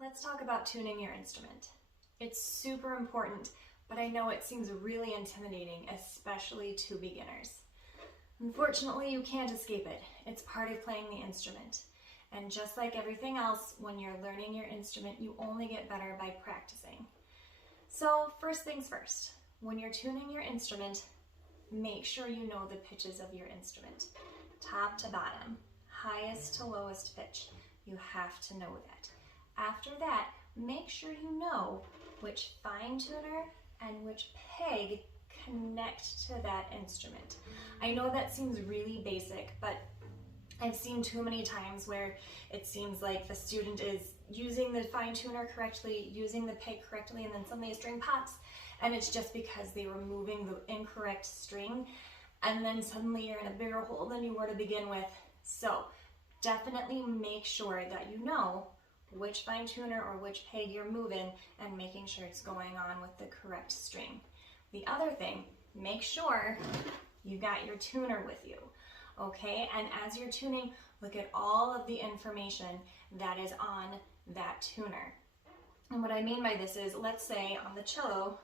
Let's talk about tuning your instrument. It's super important, but I know it seems really intimidating, especially to beginners. Unfortunately, you can't escape it. It's part of playing the instrument. And just like everything else, when you're learning your instrument, you only get better by practicing. So first things first, when you're tuning your instrument, make sure you know the pitches of your instrument. Top to bottom, highest to lowest pitch. You have to know that. After that, make sure you know which fine tuner and which peg connect to that instrument. I know that seems really basic, but I've seen too many times where it seems like the student is using the fine tuner correctly, using the peg correctly, and then suddenly a string pops, and it's just because they were moving the incorrect string, and then suddenly you're in a bigger hole than you were to begin with. So definitely make sure that you know which fine tuner or which peg you're moving and making sure it's going on with the correct string. The other thing, make sure you got your tuner with you, okay? And as you're tuning, look at all of the information that is on that tuner. And what I mean by this is, let's say on the cello,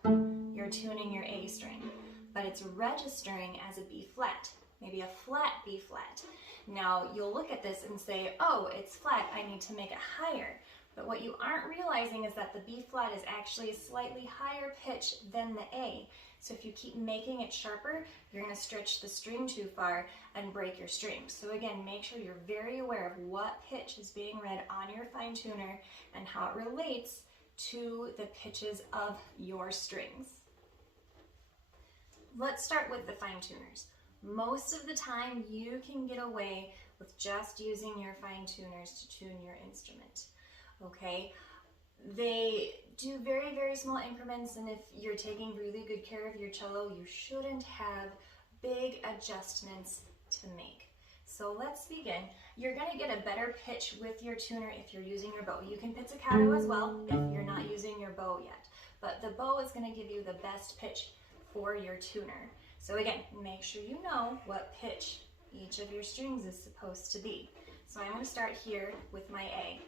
you're tuning your A string, but it's registering as a B flat, maybe a flat B flat. Now you'll look at this and say, oh, it's flat, I need to make it higher. But what you aren't realizing is that the B flat is actually a slightly higher pitch than the A. So if you keep making it sharper, you're going to stretch the string too far and break your string. So again, make sure you're very aware of what pitch is being read on your fine tuner and how it relates to the pitches of your strings. Let's start with the fine tuners. Most of the time you can get away with just using your fine tuners to tune your instrument, okay? They do very, very small increments, and if you're taking really good care of your cello, you shouldn't have big adjustments to make. So let's begin. You're going to get a better pitch with your tuner if you're using your bow. You can pizzicato as well if you're not using your bow yet, but the bow is going to give you the best pitch for your tuner. So again, make sure you know what pitch each of your strings is supposed to be. So I'm going to start here with my A.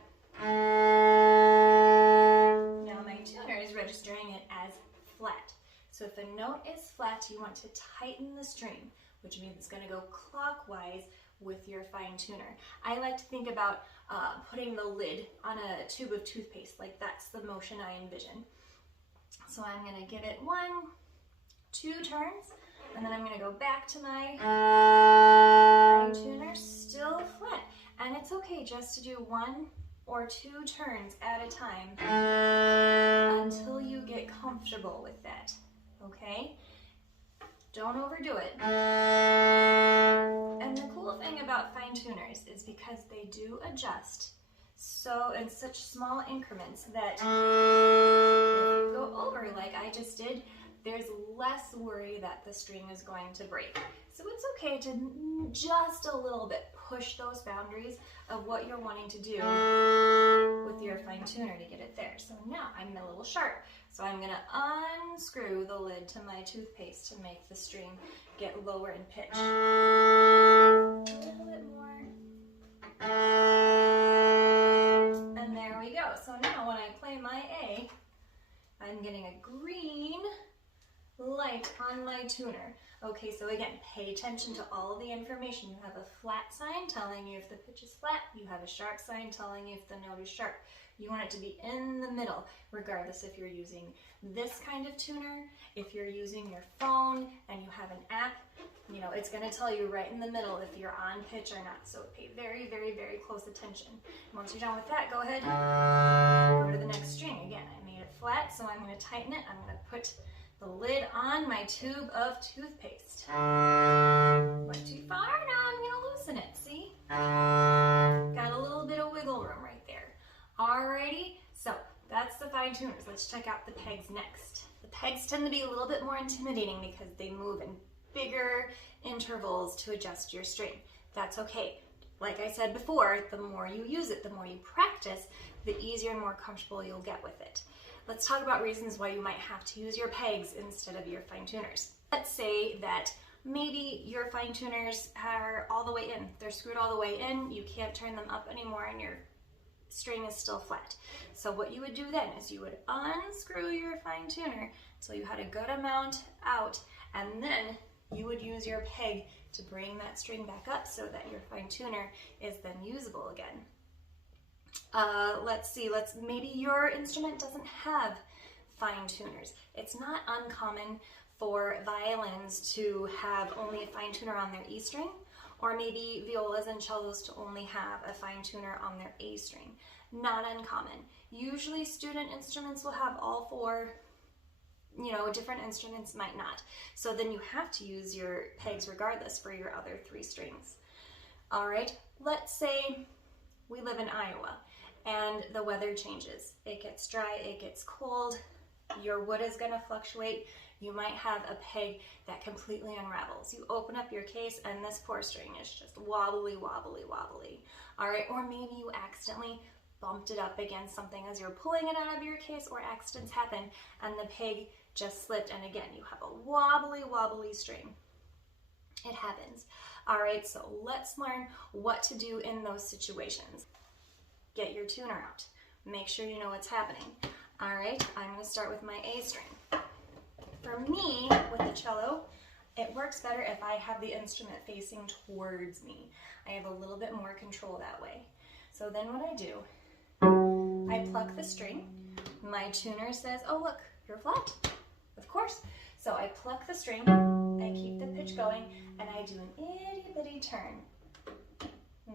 Now my tuner is registering it as flat. So if a note is flat, you want to tighten the string, which means it's going to go clockwise with your fine tuner. I like to think about putting the lid on a tube of toothpaste, like that's the motion I envision. So I'm going to give it 1, 2 turns, and then I'm going to go back to my fine tuner, still flat. And it's okay just to do 1 or 2 turns at a time until you get comfortable with that, okay? Don't overdo it. And the cool thing about fine tuners is because they do adjust so in such small increments that if you go over like I just did, there's less worry that the string is going to break. So it's okay to just a little bit push those boundaries of what you're wanting to do with your fine tuner to get it there. So now I'm a little sharp. So I'm going to unscrew the lid to my toothpaste to make the string get lower in pitch. A little bit more. And there we go. So now when I play my A, I'm getting a green light on my tuner. Okay, so again, pay attention to all of the information. You have a flat sign telling you if the pitch is flat. You have a sharp sign telling you if the note is sharp. You want it to be in the middle, regardless if you're using this kind of tuner, if you're using your phone and you have an app, you know, it's going to tell you right in the middle if you're on pitch or not. So pay very, very, very close attention. Once you're done with that, go ahead, go to the next string. Again, I made it flat, so I'm going to tighten it. I'm going to put the lid on my tube of toothpaste. Went too far, now I'm going to loosen it, see? Got a little bit of wiggle room right there. Alrighty, so that's the fine tuners. Let's check out the pegs next. The pegs tend to be a little bit more intimidating because they move in bigger intervals to adjust your string. That's okay. Like I said before, the more you use it, the more you practice, the easier and more comfortable you'll get with it. Let's talk about reasons why you might have to use your pegs instead of your fine tuners. Let's say that maybe your fine tuners are all the way in. They're screwed all the way in. You can't turn them up anymore and your string is still flat. So what you would do then is you would unscrew your fine tuner so you had a good amount out, and then you would use your peg to bring that string back up so that your fine tuner is then usable again. Let's see, maybe your instrument doesn't have fine tuners. It's not uncommon for violins to have only a fine tuner on their E string, or maybe violas and cellos to only have a fine tuner on their A string. Not uncommon. Usually student instruments will have all four, different instruments might not. So then you have to use your pegs regardless for your other three strings. All right, let's say we live in Iowa and the weather changes. It gets dry, it gets cold, your wood is gonna fluctuate. You might have a peg that completely unravels. You open up your case and this poor string is just wobbly, wobbly, wobbly. All right, or maybe you accidentally bumped it up against something as you're pulling it out of your case, or accidents happen and the peg just slipped, and again, you have a wobbly, wobbly string. It happens. All right, so let's learn what to do in those situations. Get your tuner out. Make sure you know what's happening. All right, I'm gonna start with my A string. For me, with the cello, it works better if I have the instrument facing towards me. I have a little bit more control that way. So then what I do, I pluck the string. My tuner says, oh look, you're flat. Of course. So I pluck the string, I keep the pitch going, and I do an itty bitty turn.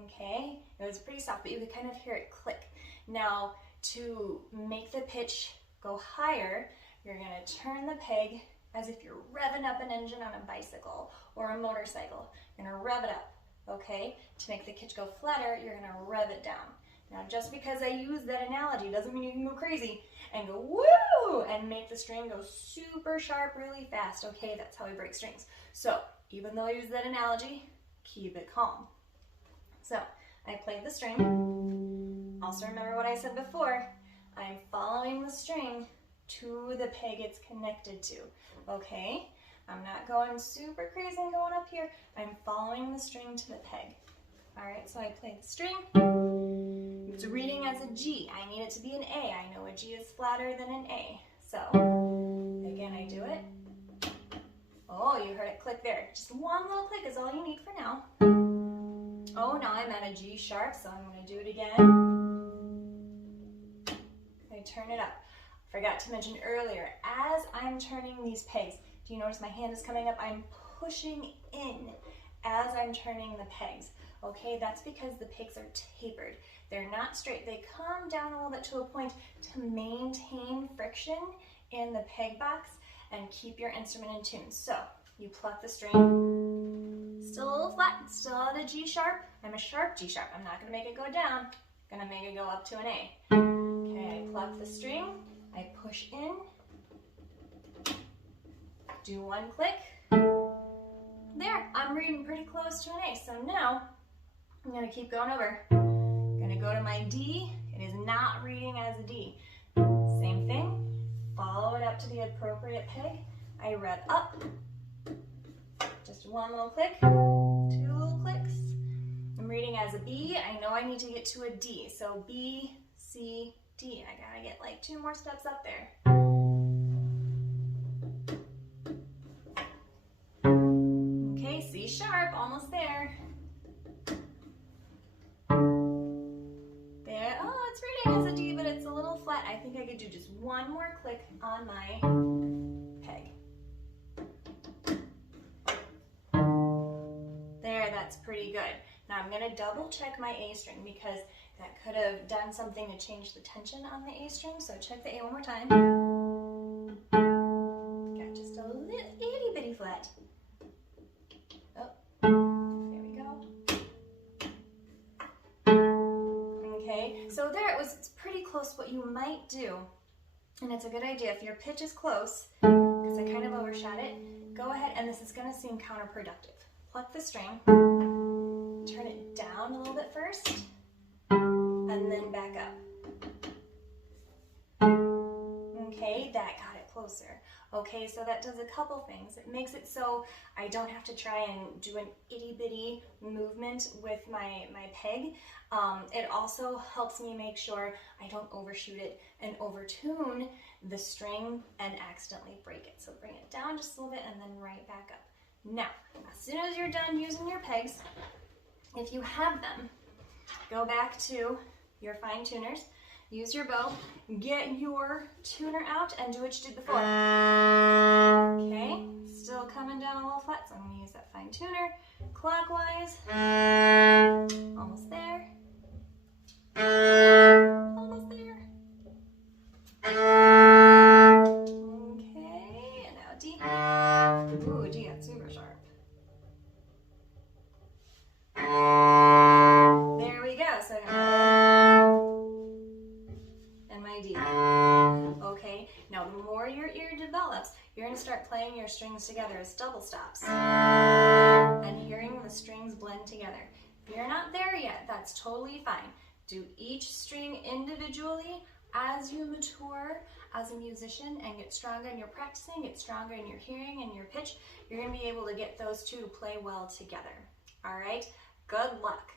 Okay, it was pretty soft, but you could kind of hear it click. Now, to make the pitch go higher, you're gonna turn the peg as if you're revving up an engine on a bicycle or a motorcycle. You're gonna rev it up, okay? To make the pitch go flatter, you're gonna rev it down. Now, just because I use that analogy doesn't mean you can go crazy and go woo and make the string go super sharp really fast, okay? That's how we break strings. So, even though I use that analogy, keep it calm. So, I played the string. Also remember what I said before. I'm following the string to the peg it's connected to, okay? I'm not going super crazy and going up here. I'm following the string to the peg. All right, so I play the string. It's reading as a G. I need it to be an A. I know a G is flatter than an A. So, again, I do it. Oh, you heard it click there. Just one little click is all you need for now. Oh, now I'm at a G sharp, so I'm going to do it again. I turn it up. Forgot to mention earlier, as I'm turning these pegs, do you notice my hand is coming up? I'm pushing in as I'm turning the pegs. Okay, that's because the pegs are tapered. They're not straight. They come down a little bit to a point to maintain friction in the peg box and keep your instrument in tune. So you pluck the string, still a little flat, still at a G sharp. I'm a sharp G sharp. I'm not gonna make it go down. I'm gonna make it go up to an A. Okay, I pluck the string, I push in, do one click. There, I'm reading pretty close to an A. So now I'm gonna keep going over. I'm gonna go to my D. It is not reading as a D. Same thing, follow it up to the appropriate peg. I rev up, just one little click, two little clicks. I'm reading as a B. I know I need to get to a D. So B, C, D. I gotta get like 2 more steps up there. Okay, C sharp, almost there. There, oh, it's reading as a D, but it's a little flat. I think I could do just one more click on my peg. There, that's pretty good. Now I'm gonna double check my A string because that could have done something to change the tension on the A string. So check the A one more time. Got just a little itty bitty flat. Oh, there we go. Okay, so there it was. It's pretty close. What you might do, and it's a good idea if your pitch is close, because I kind of overshot it, go ahead, and this is gonna seem counterproductive. Pluck the string, turn it down a little bit first, and then back up. Okay, that got it closer. Okay, so that does a couple things. It makes it so I don't have to try and do an itty-bitty movement with my peg. It also helps me make sure I don't overshoot it and overtune the string and accidentally break it. So bring it down just a little bit and then right back up. Now, as soon as you're done using your pegs, if you have them, go back to your fine tuners, use your bow, get your tuner out, and do what you did before. Okay, still coming down a little flat, so I'm going to use that fine tuner clockwise. Almost there. Almost there. Okay, and now D. Ooh, D got super sharp. There we go. So and my D. Okay, now the more your ear develops, you're going to start playing your strings together as double stops and hearing the strings blend together. If you're not there yet, that's totally fine. Do each string individually. As you mature as a musician and get stronger in your practicing, get stronger in your hearing and your pitch, you're going to be able to get those two to play well together. All right? Good luck.